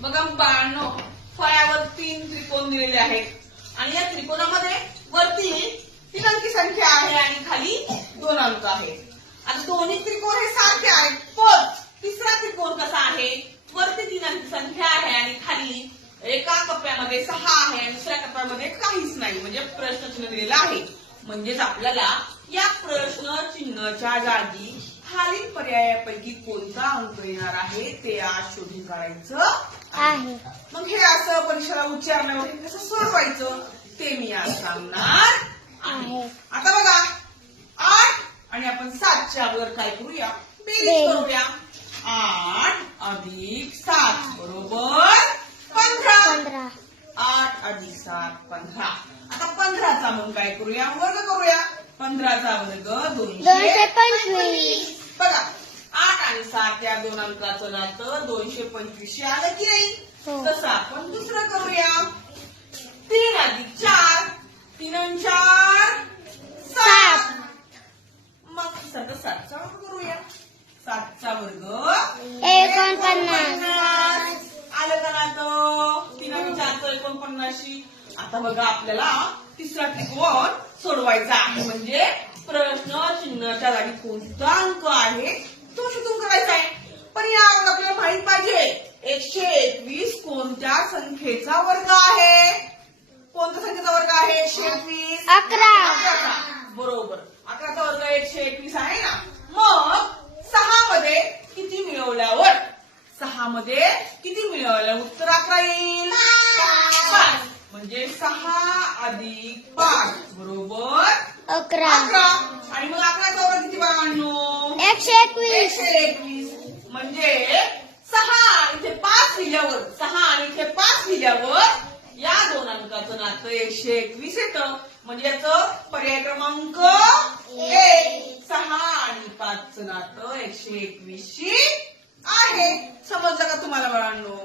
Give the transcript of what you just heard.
बघा बाळांनो, फळ्यावर 3 त्रिकोण दिलेले आहेत आणि या त्रिकोणामध्ये वरती 3 अंकी संख्या आहे आणि खाली 2 अंक आहेत. आता दोन्ही त्रिकोण हे सारखे आहेत, पण तिसरा त्रिकोण कसा आहे? वरती 3 अंकी संख्या आहे आणि खाली एका कप्प्यामध्ये 6 आहे आणि दुसऱ्या कप्प्यामध्ये काहीच नाही, म्हणजे प्रश्न चिन्ह दिलेलं आहे. म्हणजेच आपल्याला या प्रश्न चिन्हाच्या जागी खालील पर्यायापैकी कोणता अंक येणार आहे ते आज शोधून काढायचं आहे. मग हे असं परीक्षेला उच्चारण्यावर कसं सोडवायचं ते मी आज सांगणार आहे. आता बघा 8 आणि आपण 7च्या वर काय करूया? बेरीज करूया. 8 अधिक 7 बरोबर 15. 8 अधिक 7 15. आता 15चा मग काय करूया? वर्ग करूया. 15चा वर्ग 225. बघा 8 आणि 7 या 2 अंकाचं नातं 225 आलं की नाही? तसं आपण दुसरं करूया. 3 अधिक 4 3 आणि 4 7. मग तिसरं 7चा वर्ग करूया. 7चा वर्ग 49. आलं का नातं? 3 आणि 4 49. आता बघा आपल्याला तिसरा त्रिकोण सोडवायचा आहे, म्हणजे प्रश्न चिन्हाच्या जागी कोणता अंक आहे तो शोधून काढायचा आहे. पण या आपल्याला माहित पाहिजे 121 कोणत्या संख्येचा वर्ग आहे? कोणत्या संख्येचा वर्ग आहे? 121 11. बरोबर, 11चा वर्ग 121 आहे ना. मग 6 मध्ये किती मिळवल्यावर उत्तर 11 येईल? 5. म्हणजे 6 अधिक 5 बरोबर 11. आणि मग 11चा वर्ग किती बाळांनो? 121. म्हणजे 6 इथे 5 लिहिल्यावर या 2 अंकाचं नातं 121 येतं. म्हणजे याचं पर्याय क्रमांक 1. 6 आणि 5चं नातं 121 आहे. समजलं का तुम्हाला बाळांनो?